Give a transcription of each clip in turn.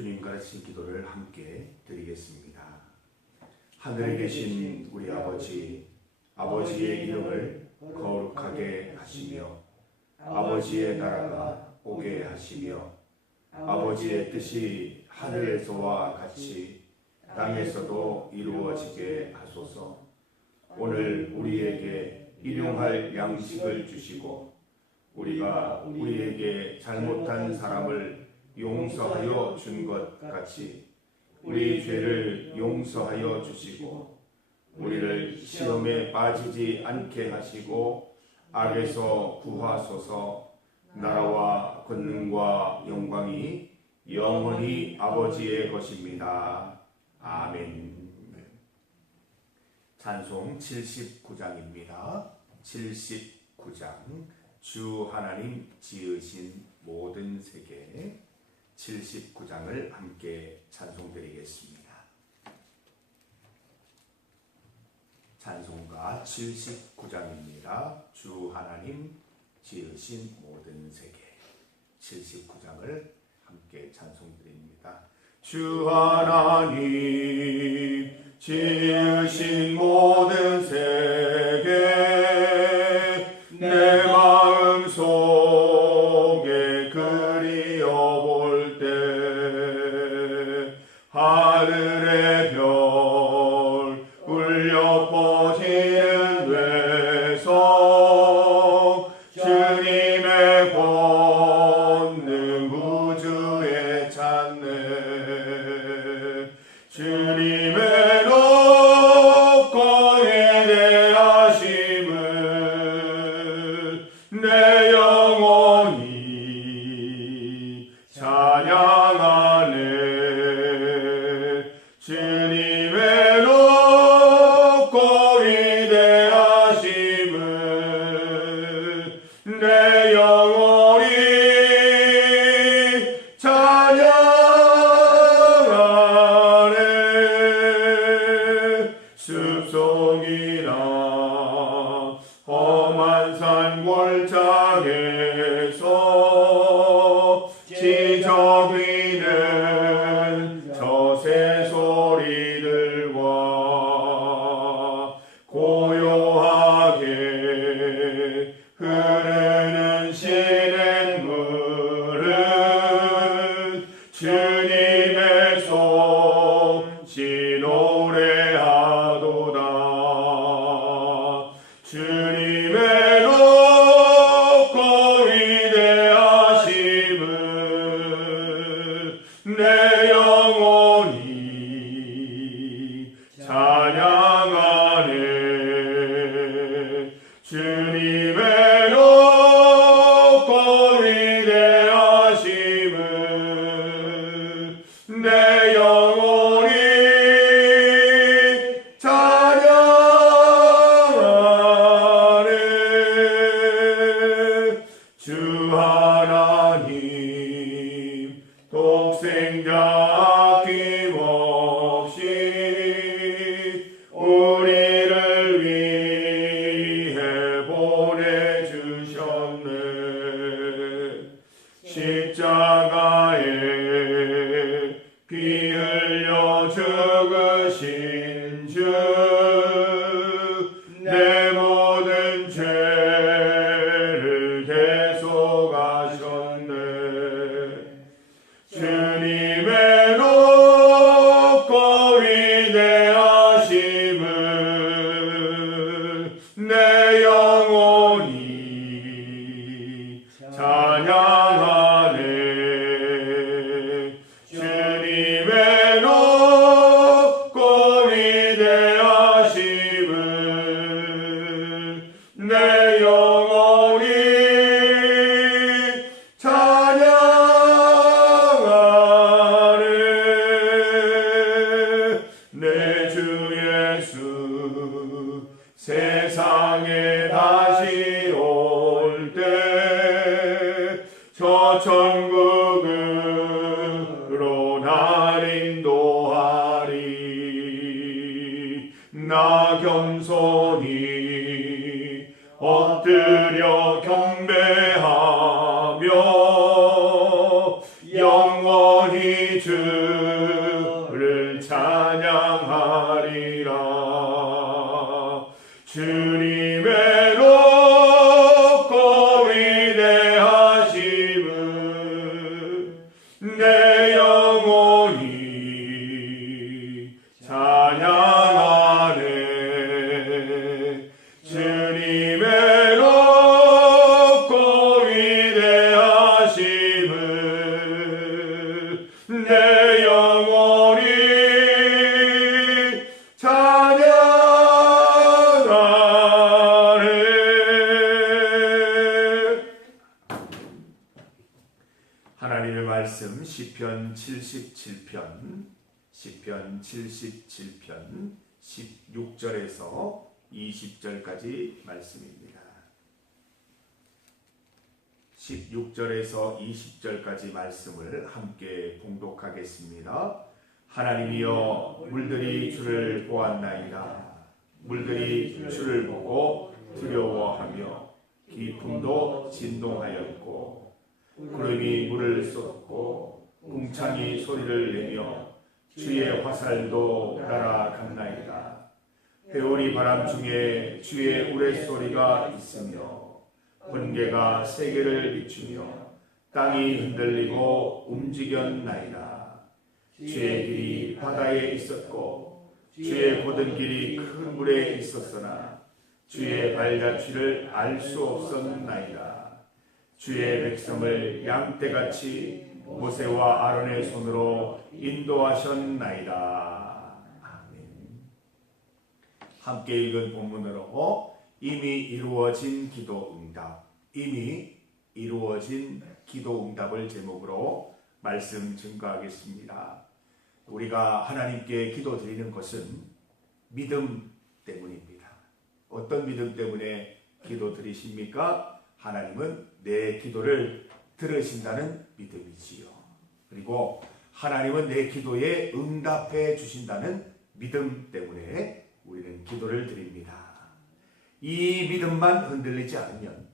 주님 가르친 기도를 함께 드리겠습니다. 하늘에 계신 우리 아버지, 아버지의 이름을 거룩하게 하시며 아버지의 나라가 오게 하시며 아버지의 뜻이 하늘에서와 같이 땅에서도 이루어지게 하소서. 오늘 우리에게 일용할 양식을 주시고 우리가 우리에게 잘못한 사람을 용서하여 준 것 같이 우리 죄를 용서하여 주시고 우리를 시험에 빠지지 않게 하시고 악에서 구하소서. 나라와 권능과 영광이 영원히 아버지의 것입니다. 아멘. 찬송 79장입니다. 79장 주 하나님 지으신 모든 세계 79장을 함께 찬송드리겠습니다. 찬송가 79장입니다. 주 하나님 지으신 모든 세계 79장을 함께 찬송드립니다. 주 하나님 지으신 모든 세계 내 마음 속에 그리워볼 때 하늘의 별 울려 퍼지는 외성 주님의 권능 우주에 찾네. 주님의 높고 위대하심을 내 영혼이 찬양하네. 주님의 높고 위대하심을 내 영혼이 찬양하네. 숲속이나 험한 산 골짜기에서 지저귀는 저새 소리들과 고요하게 흐르는 시냇물은 주님의 솜씨 노래하도다. 주님의 높고 위대하심을 내 영혼이 찬양하네. 주님의 높고 위대하심을 내 영혼이 찬양하네. 주 하나님 독생자 아낌없이 우리를 위해 보내주셨네. 십자가에 피 흘려 죽으신 주 내 모든 죄를 대속하셨네. 주님의 높고 위대하심을 내 영혼이 찬양하네. 주님의 높고 위대하심을 내 영혼이 찬양하네. 내 주 예수 세상에 다시 올 때 저 천국으로 날 인도하리. 나 겸손히 엎드려 경배하며 영원히 주를 찬양하리라. 주님의 높고 위대하심을 내 영혼이 찬양하네. 주님의 높고 위대하심을 내 영혼이 찬양하네. 하나님의 말씀 시편 77편 77편 16절에서 20절까지 말씀입니다. 16절에서 20절까지 말씀을 함께 봉독하겠습니다. 하나님이여, 물들이 주를 보았나이다. 물들이 주를 보고 두려워하며 깊음도 진동하였고, 구름이 물을 쏟고 궁창이 소리를 내며 주의 화살도 날아갔나이다. 회오리 바람 중에 주의 우레소리가 있으며 번개가 세계를 비추며 땅이 흔들리고 움직였나이다. 주의 길이 바다에 있었고 주의 고든 길이 큰 물에 있었으나 주의 발자취를 알 수 없었나이다. 주의 백성을 양떼같이 모세와 아론의 손으로 인도하셨나이다. 아멘. 함께 읽은 본문으로 이미 이루어진 기도응답, 이미 이루어진 기도응답을 제목으로 말씀 증거하겠습니다. 우리가 하나님께 기도드리는 것은 믿음 때문입니다. 어떤 믿음 때문에 기도드리십니까? 하나님은 내 기도를 들으신다는 믿음이지요. 그리고 하나님은 내 기도에 응답해 주신다는 믿음 때문에 우리는 기도를 드립니다. 이 믿음만 흔들리지 않으면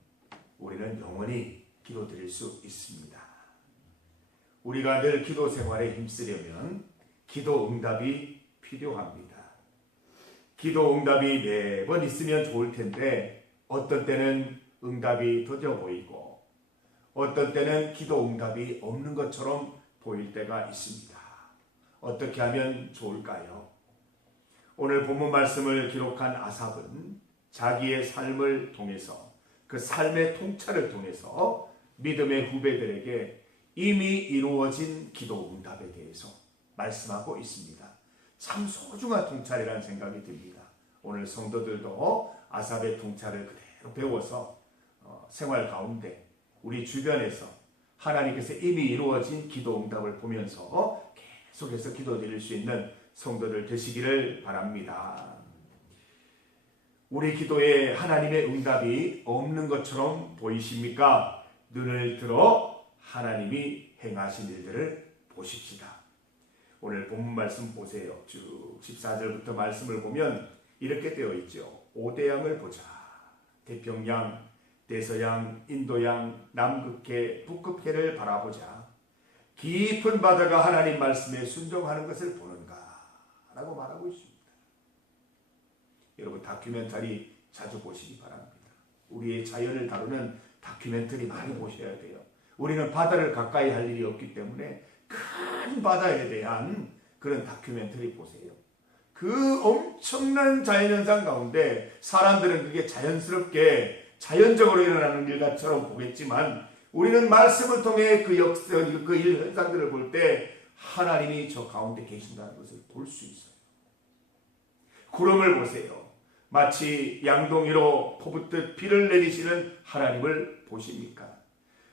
우리는 영원히 기도드릴 수 있습니다. 우리가 늘 기도 생활에 힘쓰려면 기도 응답이 필요합니다. 기도 응답이 매번 있으면 좋을 텐데 어떤 때는 응답이 더뎌 보이고 어떤 때는 기도 응답이 없는 것처럼 보일 때가 있습니다. 어떻게 하면 좋을까요? 오늘 본문 말씀을 기록한 아삽은 자기의 삶을 통해서, 그 삶의 통찰을 통해서 믿음의 후배들에게 이미 이루어진 기도 응답에 대해서 말씀하고 있습니다. 참 소중한 통찰이라는 생각이 듭니다. 오늘 성도들도 아삽의 통찰을 그대로 배워서 생활 가운데 우리 주변에서 하나님께서 이미 이루어진 기도 응답을 보면서 계속해서 기도드릴 수 있는 성도들 되시기를 바랍니다. 우리 기도에 하나님의 응답이 없는 것처럼 보이십니까? 눈을 들어 하나님이 행하신 일들을 보십시다. 오늘 본문 말씀 보세요. 쭉 14절부터 말씀을 보면 이렇게 되어 있죠. 오대양을 보자. 태평양, 대서양, 인도양, 남극해, 북극해를 바라보자. 깊은 바다가 하나님 말씀에 순종하는 것을 보는가? 라고 말하고 있습니다. 여러분 다큐멘터리 자주 보시기 바랍니다. 우리의 자연을 다루는 다큐멘터리 많이 보셔야 돼요. 우리는 바다를 가까이 할 일이 없기 때문에 큰 바다에 대한 그런 다큐멘터리 보세요. 그 엄청난 자연현상 가운데 사람들은 그게 자연스럽게 자연적으로 일어나는 일처럼 보겠지만 우리는 말씀을 통해 그 역사, 그 일 현상들을 볼 때 하나님이 저 가운데 계신다는 것을 볼 수 있어요. 구름을 보세요. 마치 양동이로 퍼붓듯 비를 내리시는 하나님을 보십니까?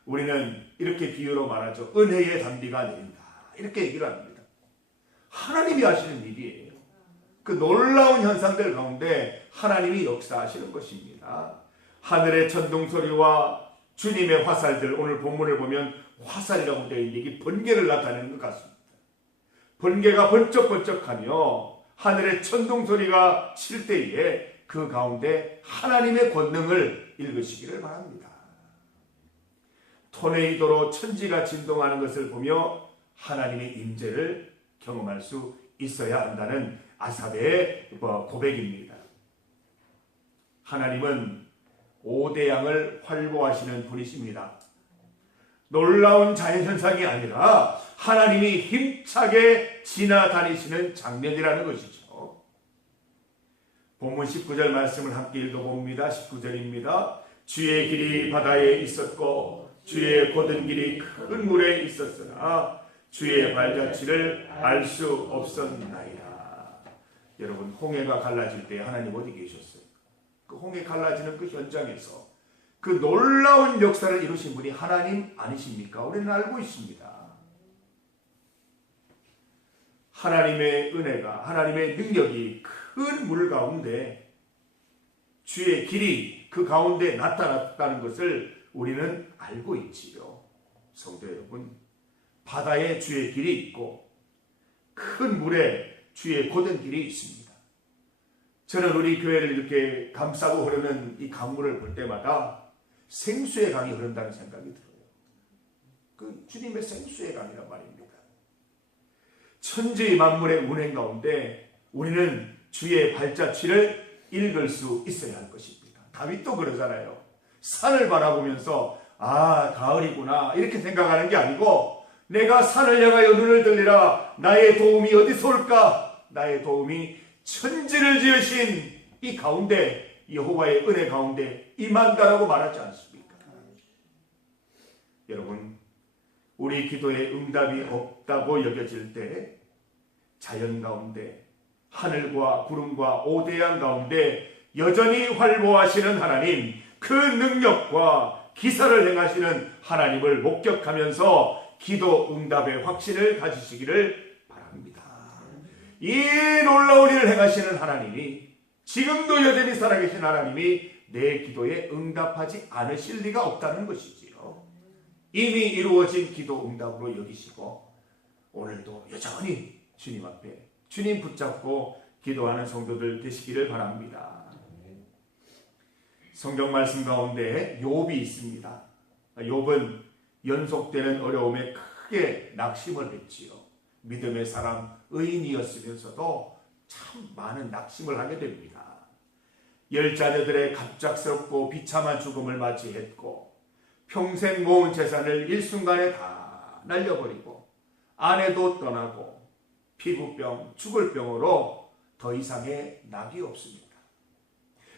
우리는 이렇게 비유로 말하죠. 은혜의 단비가 내린다. 이렇게 얘기를 합니다. 하나님이 하시는 일이에요. 그 놀라운 현상들 가운데 하나님이 역사하시는 것입니다. 하늘의 천둥소리와 주님의 화살들, 오늘 본문을 보면 화살이라고 되어 있는 게 번개를 나타내는 것 같습니다. 번개가 번쩍번쩍하며 하늘의 천둥소리가 칠 때에 그 가운데 하나님의 권능을 읽으시기를 바랍니다. 토네이도로 천지가 진동하는 것을 보며 하나님의 임재를 경험할 수 있어야 한다는 아사베의 고백입니다. 하나님은 5대 양을 활보하시는 분이십니다. 놀라운 자연현상이 아니라 하나님이 힘차게 지나다니시는 장면이라는 것이죠. 본문 19절 말씀을 함께 읽어봅니다. 19절입니다. 주의 길이 바다에 있었고 주의 곧은 길이 큰 물에 있었으나 주의 발자취를 알 수 없었나이다. 여러분, 홍해가 갈라질 때 하나님 어디 계셨어요? 그 홍해 갈라지는 그 현장에서 그 놀라운 역사를 이루신 분이 하나님 아니십니까? 우리는 알고 있습니다. 하나님의 은혜가, 하나님의 능력이 큰 물 가운데 주의 길이 그 가운데 나타났다는 것을 우리는 알고 있지요. 성도 여러분, 바다에 주의 길이 있고 큰 물에 주의 곧은 길이 있습니다. 저는 우리 교회를 이렇게 감싸고 흐르는 이 강물을 볼 때마다 생수의 강이 흐른다는 생각이 들어요. 그 주님의 생수의 강이란 말입니다. 천지 만물의 운행 가운데 우리는 주의 발자취를 읽을 수 있어야 할 것입니다. 다윗도 그러잖아요. 산을 바라보면서 가을이구나 이렇게 생각하는 게 아니고 내가 산을 향하여 눈을 들리라. 나의 도움이 어디서 올까? 나의 도움이 천지를 지으신 이 가운데 여호와의 은혜 가운데 임한다라고 말하지 않습니까? 여러분, 우리 기도에 응답이 없다고 여겨질 때 자연 가운데 하늘과 구름과 오대양 가운데 여전히 활보하시는 하나님, 그 능력과 기사를 행하시는 하나님을 목격하면서 기도 응답의 확신을 가지시기를 바랍니다. 이 놀라운 일을 행하시는 하나님이, 지금도 여전히 살아계신 하나님이 내 기도에 응답하지 않으실 리가 없다는 것이지요. 이미 이루어진 기도 응답으로 여기시고 오늘도 여전히 주님 앞에 주님 붙잡고 기도하는 성도들 되시기를 바랍니다. 성경 말씀 가운데 욥이 있습니다. 욥은 연속되는 어려움에 크게 낙심을 했지요. 믿음의 사람, 의인이었으면서도 참 많은 낙심을 하게 됩니다. 10자녀들의 갑작스럽고 비참한 죽음을 맞이했고 평생 모은 재산을 일순간에 다 날려버리고 아내도 떠나고 피부병, 죽을 병으로 더 이상의 낙이 없습니다.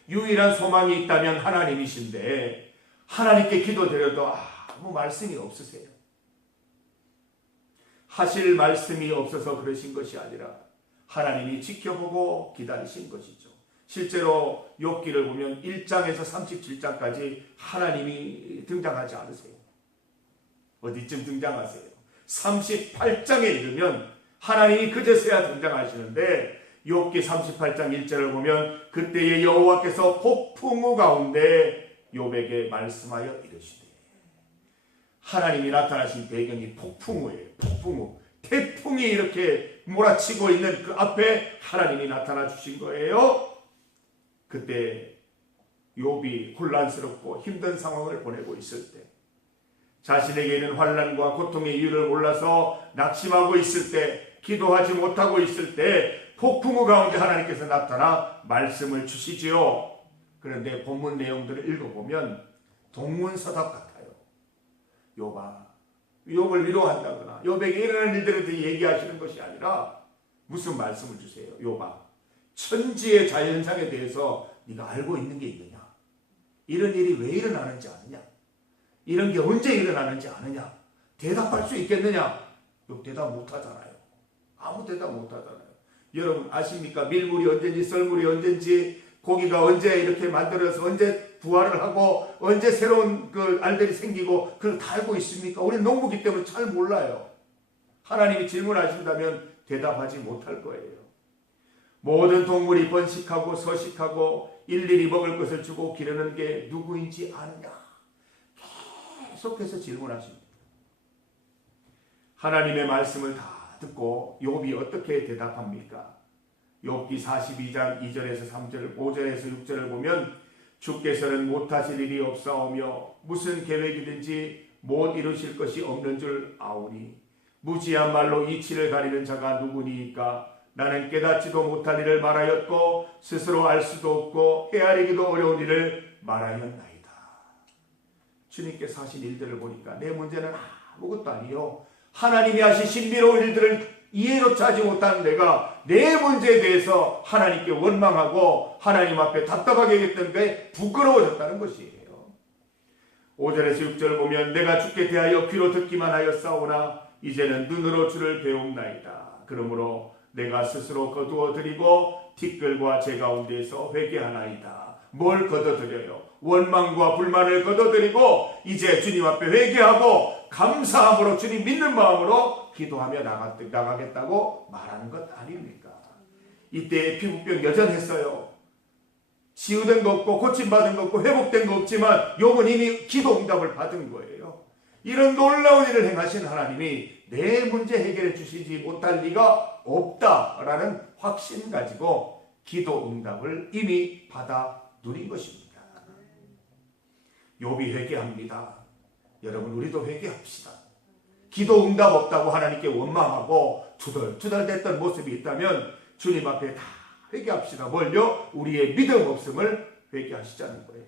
유일한 소망이 있다면 하나님이신데 하나님께 기도드려도 아무 말씀이 없으세요. 하실 말씀이 없어서 그러신 것이 아니라 하나님이 지켜보고 기다리신 것이죠. 실제로 욥기를 보면 1장에서 37장까지 하나님이 등장하지 않으세요. 어디쯤 등장하세요? 38장에 이르면 하나님이 그제서야 등장하시는데 욥기 38장 1절을 보면 그때의 여호와께서 폭풍우 가운데 욥에게 말씀하여 이르시되, 하나님이 나타나신 배경이 폭풍우예요. 폭풍우, 태풍이 이렇게 몰아치고 있는 그 앞에 하나님이 나타나 주신 거예요. 그때 욥이 혼란스럽고 힘든 상황을 보내고 있을 때, 자신에게 있는 환난과 고통의 이유를 몰라서 낙심하고 있을 때, 기도하지 못하고 있을 때 폭풍우 가운데 하나님께서 나타나 말씀을 주시지요. 그런데 본문 내용들을 읽어보면 동문서답 같아요. 욥을 위로한다거나 욥에게 일어나는 일들에 대해 얘기하시는 것이 아니라 무슨 말씀을 주세요. 욥아, 천지의 자연상에 대해서 네가 알고 있는 게 있느냐? 이런 일이 왜 일어나는지 아느냐? 이런 게 언제 일어나는지 아느냐? 대답할 수 있겠느냐? 욥 대답 못하잖아요. 아무 대답 못하잖아요. 여러분 아십니까? 밀물이 언제인지 썰물이 언제인지, 고기가 언제 이렇게 만들어서 언제 부화를 하고 언제 새로운 그 알들이 생기고 그걸 다 알고 있습니까? 우리는 농부기 때문에 잘 몰라요. 하나님이 질문하신다면 대답하지 못할 거예요. 모든 동물이 번식하고 서식하고 일일이 먹을 것을 주고 기르는 게 누구인지 아느냐? 계속해서 질문하십니다. 하나님의 말씀을 다 듣고 욥이 어떻게 대답합니까? 욥기 42장 2절에서 3절, 5절에서 6절을 보면 주께서는 못하실 일이 없사오며 무슨 계획이든지 못 이루실 것이 없는 줄 아오니 무지한 말로 이치를 가리는 자가 누구니까? 나는 깨닫지도 못할 일을 말하였고 스스로 알 수도 없고 헤아리기도 어려운 일을 말하였나이다. 주님께서 하신 일들을 보니까 내 문제는 아무것도 아니요, 하나님이 하신 신비로운 일들을 이해조차 하지 못한 내가 내 문제에 대해서 하나님께 원망하고 하나님 앞에 답답하게 했던 게 부끄러워졌다는 것이에요. 5절에서 6절 보면 내가 주께 대하여 귀로 듣기만 하였사오나 이제는 눈으로 주를 배웁나이다. 그러므로 내가 스스로 거두어드리고 티끌과 제 가운데에서 회개하나이다. 뭘 거둬들여요? 원망과 불만을 거둬들이고 이제 주님 앞에 회개하고 감사함으로 주님 믿는 마음으로 기도하며 나가겠다고 말하는 것 아닙니까? 이때 피부병 여전했어요. 치유된 거 없고 고침받은 거 없고 회복된 거 없지만 욥은 이미 기도 응답을 받은 거예요. 이런 놀라운 일을 행하신 하나님이 내 문제 해결해 주시지 못할 리가 없다라는 확신 가지고 기도 응답을 이미 받아 누린 것입니다. 욥이 회개합니다. 여러분, 우리도 회개합시다. 기도 응답 없다고 하나님께 원망하고 투덜투덜댔던 모습이 있다면 주님 앞에 다 회개합시다. 뭘요? 우리의 믿음 없음을 회개하시자는 거예요.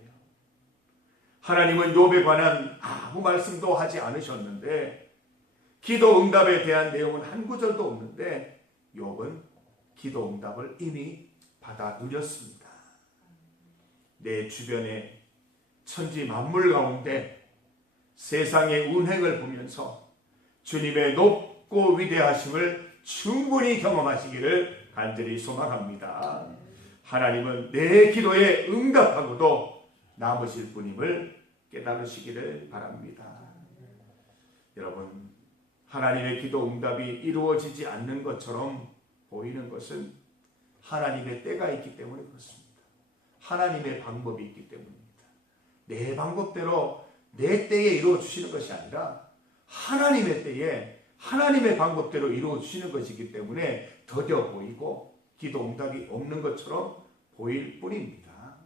하나님은 욥에 관한 아무 말씀도 하지 않으셨는데 기도 응답에 대한 내용은 한 구절도 없는데 욥은 기도 응답을 이미 받아 누렸습니다. 내 주변의 천지 만물 가운데 세상의 운행을 보면서 주님의 높고 위대하심을 충분히 경험하시기를 간절히 소망합니다. 하나님은 내 기도에 응답하고도 남으실 분임을 깨달으시기를 바랍니다. 여러분, 하나님의 기도 응답이 이루어지지 않는 것처럼 보이는 것은 하나님의 때가 있기 때문에 그렇습니다. 하나님의 방법이 있기 때문입니다. 내 방법대로 내 때에 이루어 주시는 것이 아니라 하나님의 때에 하나님의 방법대로 이루어 주시는 것이기 때문에 더뎌 보이고 기도 응답이 없는 것처럼 보일 뿐입니다.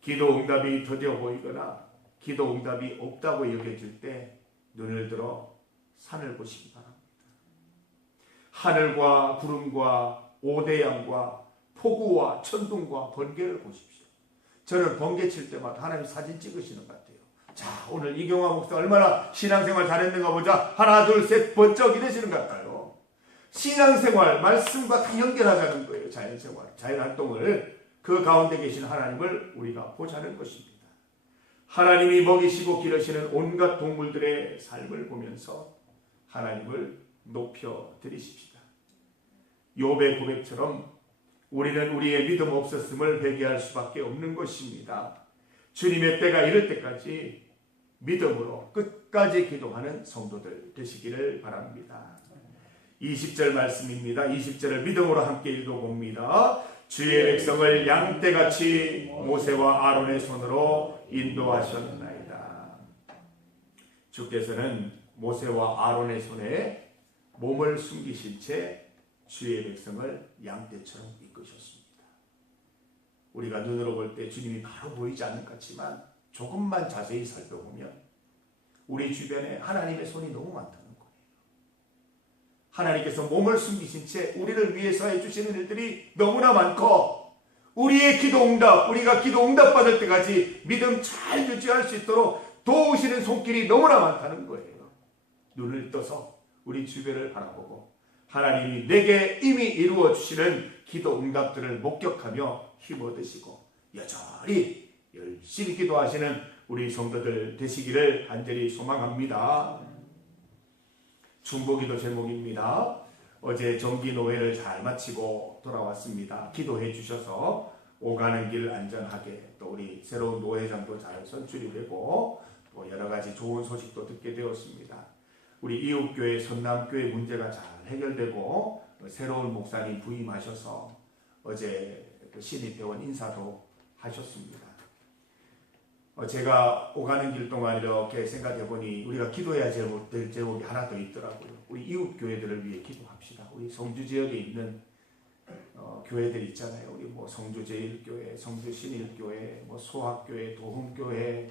기도 응답이 더뎌 보이거나 기도 응답이 없다고 여겨질 때 눈을 들어 산을 보시기 바랍니다. 하늘과 구름과 오대양과 폭우와 천둥과 번개를 보십시오. 저는 번개 칠 때마다 하나님 사진 찍으시는 것 같아요. 자, 오늘 이경화 목사 얼마나 신앙생활 잘했는가 보자. 하나 둘 셋 번쩍 이러시는 것 같아요. 신앙생활 말씀과 다 연결하자는 거예요. 자연생활, 자연활동을 그 가운데 계신 하나님을 우리가 보자는 것입니다. 하나님이 먹이시고 기르시는 온갖 동물들의 삶을 보면서 하나님을 높여 드리십시다. 욥의 고백처럼 우리는 우리의 믿음 없었음을 회개할 수밖에 없는 것입니다. 주님의 때가 이를 때까지 믿음으로 끝까지 기도하는 성도들 되시기를 바랍니다. 20절 말씀입니다. 20절을 믿음으로 함께 읽어봅니다. 주의 백성을 양떼같이 모세와 아론의 손으로 인도하셨나이다. 주께서는 모세와 아론의 손에 몸을 숨기신 채 주의 백성을 양떼처럼 이끄셨습니다. 우리가 눈으로 볼 때 주님이 바로 보이지 않는 것 같지만 조금만 자세히 살펴보면 우리 주변에 하나님의 손이 너무 많다는 거예요. 하나님께서 몸을 숨기신 채 우리를 위해서 해주시는 일들이 너무나 많고 우리의 기도 응답, 우리가 기도 응답 받을 때까지 믿음 잘 유지할 수 있도록 도우시는 손길이 너무나 많다는 거예요. 눈을 떠서 우리 주변을 바라보고 하나님이 내게 이미 이루어 주시는 기도 응답들을 목격하며 힘 얻으시고 여전히 열심히 기도하시는 우리 성도들 되시기를 간절히 소망합니다. 중보기도 제목입니다. 어제 정기노회를 잘 마치고 돌아왔습니다. 기도해 주셔서 오가는 길 안전하게, 또 우리 새로운 노회장도 잘 선출이 되고 또 여러 가지 좋은 소식도 듣게 되었습니다. 우리 이웃교회 선남교회 문제가 잘 해결되고 새로운 목사님 부임하셔서 어제 신입회원 인사도 하셨습니다. 제가 오가는 길 동안 이렇게 생각해 보니 우리가 기도해야 될 제목이 하나 더 있더라고요. 우리 이웃교회들을 위해 기도합시다. 우리 성주 지역에 있는 교회들 있잖아요. 우리 뭐 성주제일교회, 성주신일교회, 뭐 소학교회, 도흥교회,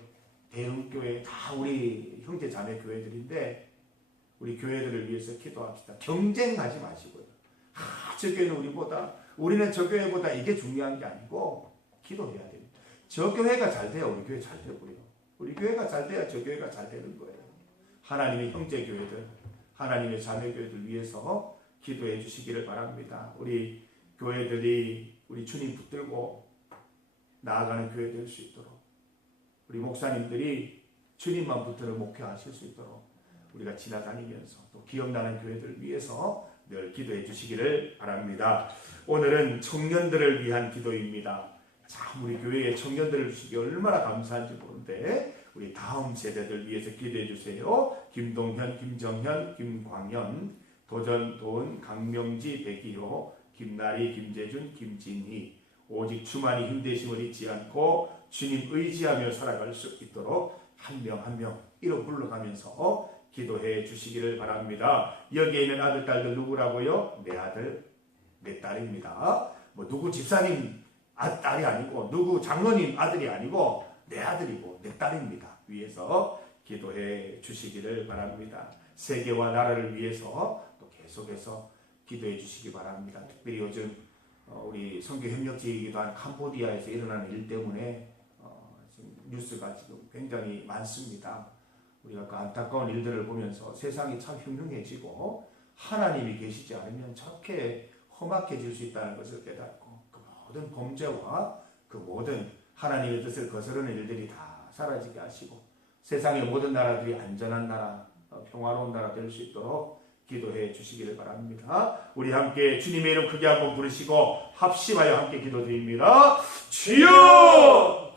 대흥교회 다 우리 형제 자매 교회들인데 우리 교회들을 위해서 기도합시다. 경쟁하지 마시고요. 저 교회는 우리는 저 교회보다 이게 중요한 게 아니고 기도해야 됩니다. 저 교회가 잘 돼야 우리 교회 잘 되고요. 우리 교회가 잘 돼야 저 교회가 잘 되는 거예요. 하나님의 형제 교회들, 하나님의 자매 교회들 위해서 기도해 주시기를 바랍니다. 우리 교회들이 우리 주님 붙들고 나아가는 교회 될 수 있도록, 우리 목사님들이 주님만 붙들어 목회하실 수 있도록 우리가 지나다니면서 또 기억나는 교회들을 위해서 늘 기도해 주시기를 바랍니다. 오늘은 청년들을 위한 기도입니다. 참 우리 교회에 청년들을 주시기 얼마나 감사한지 모르는데 우리 다음 세대들 위해서 기도해 주세요. 김동현, 김정현, 김광현, 도전, 도은, 강명지, 백이호, 김나리, 김재준, 김진희, 오직 주만이 힘되심을 잊지 않고 주님 의지하며 살아갈 수 있도록 한 명 한 명 이로 불러가면서 기도해 주시기를 바랍니다. 여기에 있는 아들, 딸들 누구라고요? 내 아들, 내 딸입니다. 누구 집사님 딸이 아니고 누구 장로님 아들이 아니고 내 아들이고 내 딸입니다. 위해서 기도해 주시기를 바랍니다. 세계와 나라를 위해서 또 계속해서 기도해 주시기 바랍니다. 특별히 요즘 우리 선교협력지이기도 한 캄보디아에서 일어나는 일 때문에 지금 뉴스가 지금 굉장히 많습니다. 우리가 그 안타까운 일들을 보면서 세상이 참 흉흉해지고 하나님이 계시지 않으면 저렇게 험악해질 수 있다는 것을 깨닫고 그 모든 범죄와 그 모든 하나님의 뜻을 거스르는 일들이 다 사라지게 하시고 세상의 모든 나라들이 안전한 나라, 평화로운 나라 될 수 있도록 기도해 주시기를 바랍니다. 우리 함께 주님의 이름 크게 한번 부르시고 합심하여 함께 기도드립니다. 주여!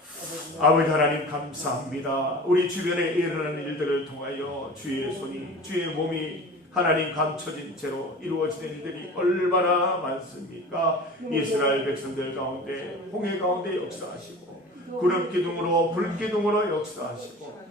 아버지 하나님 감사합니다. 우리 주변에 일어나는 일들을 통하여 주의 손이, 주의 몸이 하나님 감춰진 채로 이루어지는 일들이 얼마나 많습니까? 이스라엘 백성들 가운데 홍해 가운데 역사하시고 구름 기둥으로 불 기둥으로 역사하시고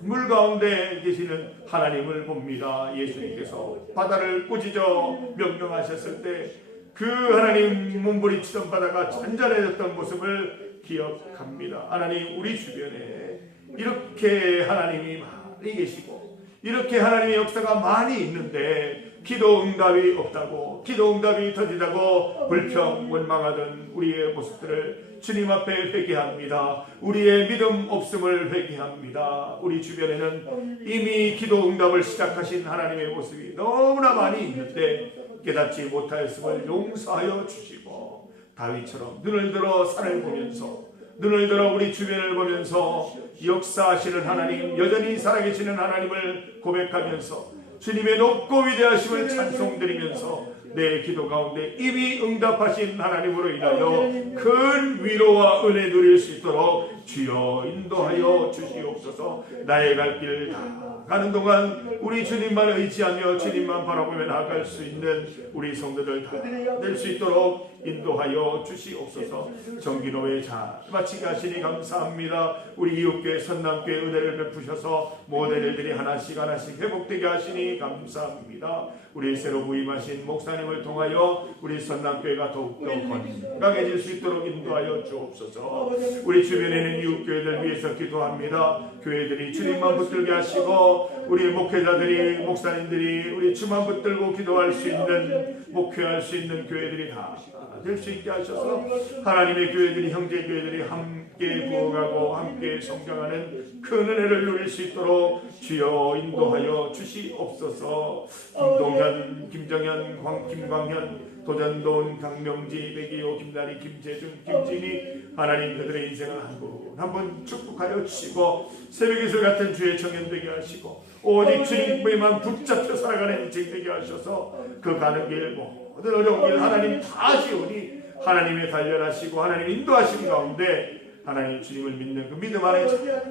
물 가운데 계시는 하나님을 봅니다. 예수님께서 바다를 꾸짖어 명령하셨을 때 그 하나님 몸부림치던 바다가 잔잔해졌던 모습을 기억합니다. 하나님 우리 주변에 이렇게 하나님이 많이 계시고 이렇게 하나님의 역사가 많이 있는데 기도 응답이 없다고, 기도 응답이 더디다고 불평 원망하던 우리의 모습들을 주님 앞에 회개합니다. 우리의 믿음 없음을 회개합니다. 우리 주변에는 이미 기도 응답을 시작하신 하나님의 모습이 너무나 많이 있는데 깨닫지 못하였음을 용서하여 주시고 다윗처럼 눈을 들어 산을 보면서, 눈을 들어 우리 주변을 보면서 역사하시는 하나님, 여전히 살아계시는 하나님을 고백하면서 주님의 높고 위대하심을 찬송드리면서 내 기도 가운데 이미 응답하신 하나님으로 인하여 큰 위로와 은혜 누릴 수 있도록 주여 인도하여 주시옵소서. 나의 갈 길 다 가는 동안 우리 주님만 의지하며 주님만 바라보며 나아갈 수 있는 우리 성도들 다 될 수 있도록 인도하여 주시옵소서. 정기노회 잘 마치게 하시니 감사합니다. 우리 이웃교회 선남교회 은혜를 베푸셔서 모든 일들이 하나씩 하나씩 회복되게 하시니 감사합니다. 우리 새로 부임하신 목사님을 통하여 우리 선남교회가 더욱더 건강해질 수 있도록 인도하여 주옵소서. 우리 주변에는 이웃교회들 위해서 기도합니다. 교회들이 주님만 붙들게 하시고 우리 목회자들이, 목사님들이 우리 주만 붙들고 기도할 수 있는, 목회할 수 있는 교회들이 다 될 수 있게 하셔서 하나님의 교회들이, 형제 교회들이 함께 부어가고 함께 성장하는 큰 은혜를 누릴 수 있도록 주여 인도하여 주시옵소서. 김동현, 김정현, 김광현, 도전돈, 강명지, 백이호, 김나리, 김재준, 김진희, 하나님 그들의 인생을 한 분 한 분 축복하여 주시고 새벽이슬 같은 주의 청년 되게 하시고 오직 주님께만 붙잡혀 살아가는 인생 되게 하셔서 그 가는 길 모든 어려운 길 하나님 다 지오니 하나님의 단련하시고 하나님 인도하심 가운데 하나님 주님을 믿는 그 믿음 안에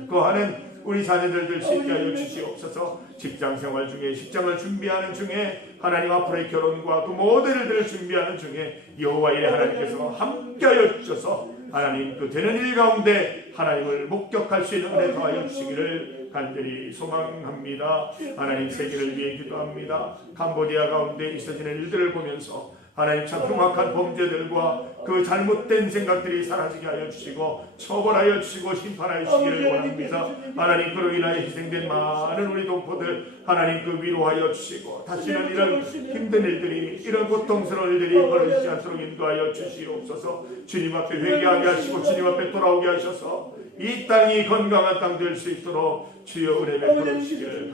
거하는 우리 자녀들 될 수 있게 하여 주시옵소서. 직장생활 중에, 직장을 준비하는 중에, 하나님 앞으로의 결혼과 그 모든 일들을 준비하는 중에 여호와 일에 하나님께서 함께하여 주셔서 하나님 그 되는 일 가운데 하나님을 목격할 수 있는 은혜 더하여 주시기를 간절히 소망합니다. 하나님 세계를 위해 기도합니다. 캄보디아 가운데 있어지는 일들을 보면서 하나님 참 흉악한 범죄들과 그 잘못된 생각들이 사라지게 하여 주시고 처벌하여 주시고 심판하여 주시기를 원합니다. 하나님 그로 인하여 희생된 많은 우리 동포들 하나님 그 위로하여 주시고 다시는 이런 힘든 일들이 이런 고통스러운 일들이 벌어지지 않도록 인도하여 주시옵소서. 주님 앞에 회개하게 하시고 주님 앞에 돌아오게 하셔서 이 땅이 건강한 땅 될 수 있도록 주여 은혜 베풀어 주시기를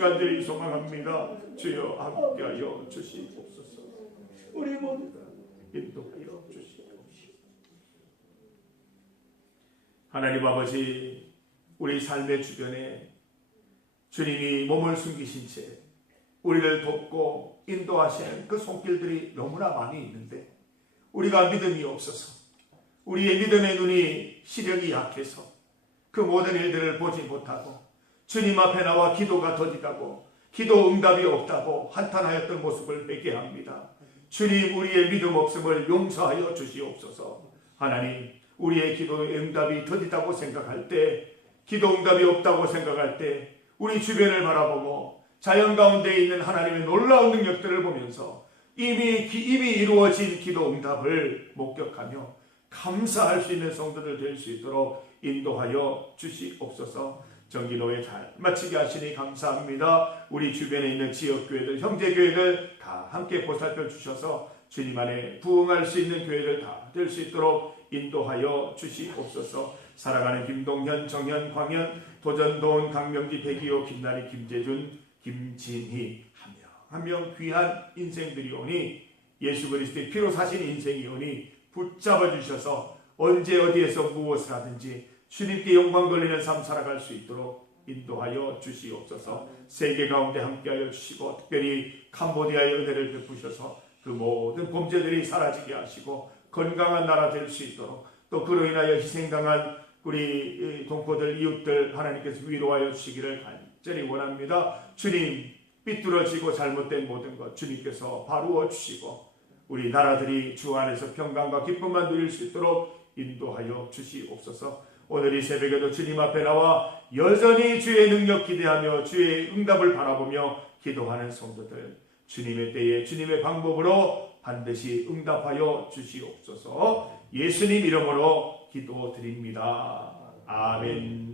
간절히 소망합니다. 주여 함께하여 주시옵소서. 우리 모두 인도하여 주시옵소서. 하나님 아버지, 우리 삶의 주변에 주님이 몸을 숨기신 채 우리를 돕고 인도하시는 그 손길들이 너무나 많이 있는데 우리가 믿음이 없어서 우리의 믿음의 눈이 시력이 약해서 그 모든 일들을 보지 못하고 주님 앞에 나와 기도가 더디다고 기도 응답이 없다고 한탄하였던 모습을 회개합니다. 주님, 우리의 믿음 없음을 용서하여 주시옵소서. 하나님, 우리의 기도 응답이 더디다고 생각할 때, 기도 응답이 없다고 생각할 때 우리 주변을 바라보고 자연 가운데 있는 하나님의 놀라운 능력들을 보면서 이미 이루어진 기도 응답을 목격하며 감사할 수 있는 성도들 될 수 있도록 인도하여 주시옵소서. 정기노회 잘 마치게 하시니 감사합니다. 우리 주변에 있는 지역교회들, 형제교회들 다 함께 보살펴 주셔서 주님 안에 부응할 수 있는 교회들 다 될 수 있도록 인도하여 주시옵소서. 살아가는 김동현, 정현, 광현, 도전도원, 강명기, 백이호, 김나리, 김재준, 김진희 한 명 귀한 인생들이 오니 예수 그리스도의 피로 사신 인생이 오니 붙잡아 주셔서 언제 어디에서 무엇을 하든지 주님께 영광 돌리는 삶 살아갈 수 있도록 인도하여 주시옵소서. 세계 가운데 함께하여 주시고 특별히 캄보디아의 은혜를 베푸셔서 그 모든 범죄들이 사라지게 하시고 건강한 나라 될 수 있도록 또 그로 인하여 희생당한 우리 동포들 이웃들 하나님께서 위로하여 주시기를 간절히 원합니다. 주님, 삐뚤어지고 잘못된 모든 것 주님께서 바루어 주시고 우리 나라들이 주 안에서 평강과 기쁨만 누릴 수 있도록 인도하여 주시옵소서. 오늘 이 새벽에도 주님 앞에 나와 여전히 주의 능력 기대하며 주의 응답을 바라보며 기도하는 성도들 주님의 때에 주님의 방법으로 반드시 응답하여 주시옵소서. 예수님 이름으로 기도드립니다. 아멘.